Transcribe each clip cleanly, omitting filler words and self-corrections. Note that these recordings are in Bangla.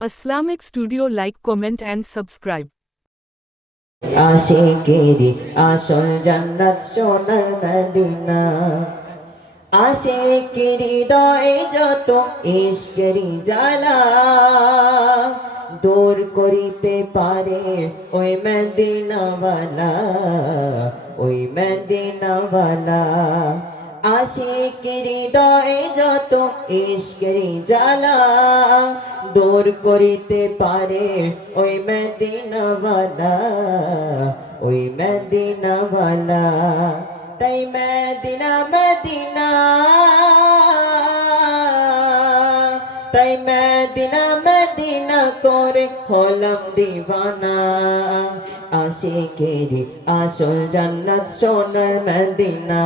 Islamic Studio, like, comment and subscribe. আশিকেরি আসল জান্নাত সোনার মদিনা আশিকের হৃদয়ে যত ইশকেরি জ্বালা দূর করিতে পারে ওই মদিনাওয়ালা ওই মদিনাওয়ালা আশিকের হৃদয়ে যত ইশকেরি জ্বালা দূর করিতে পারে ওই মদিনাওয়ালা ওই মদিনাওয়ালা তাই মদিনা মদিনা তাই মদিনা মদিনা করে হলাম দিওয়ানা আশিকেরি আসল জান্নাত সোনার মদিনা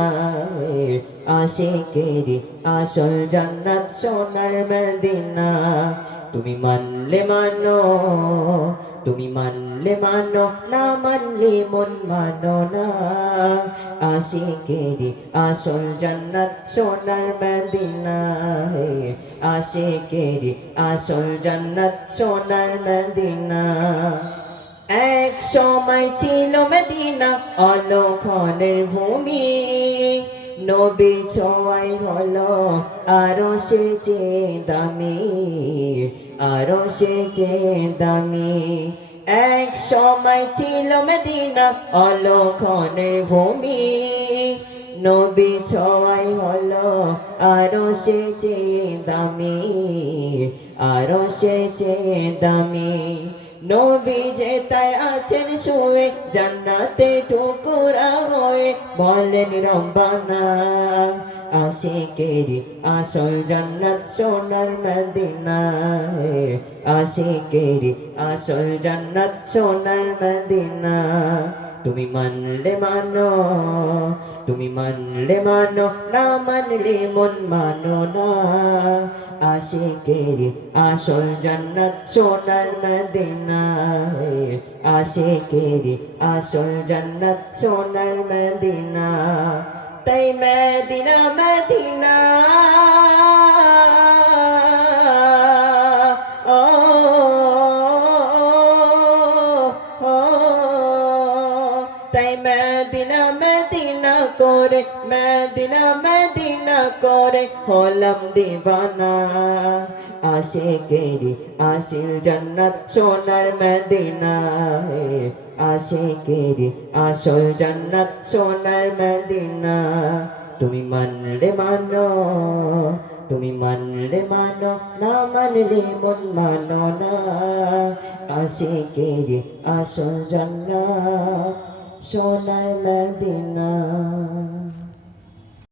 আশিকেরি আসল জান্নাত সোনার মদিনা তুমি মানলে মানো তুমি মানলে মানো না মানলে মন মানো না আশিকেরি আসল জান্নাত সোনার মদিনা আশিকেরি আসল জান্নাত সোনার মদিনা এক সময় ছিল মদিনা অলক্ষণের ভূমি নবীর ছোঁয়ায় হলো আরো সে দামি আরো সে দামি এক সময় ছিল মদিনা অলক্ষণের ভূমি নবী ছোঁয়ায় হলো আরো সে দামি আরো সে দামি নবী যে তাই আছেন শুয়ে জান্নাতে টুকুরা হয়ে বলেন রব্বানা আশিকেরি আসল জান্নাত সোনার মদিনা আশিকেরি আসল জান্নাত সোনার মদিনা তুমি মানলে মানো তুমি মানলে মানো না মানলে মন মানো না আশিকেরি আসল জান্নাত সোনার মদিনা আশিকেরি আসল জান্নাত সোনার মদিনা তাই মদিনা মদিনা ও তাই মদিনা মদিনা করে মদিনা মদিনা করে হলাম দিওয়ানা আশিকেরি আসল জান্নাত সোনার মদিনা আশিকেরি আসল জান্নাত সোনার মদিনা তুমি মানলে মানো তুমি মানলে মানো না মানলে মন মানো না আশিকেরি আসল জান্নাত সোনার মদিনা।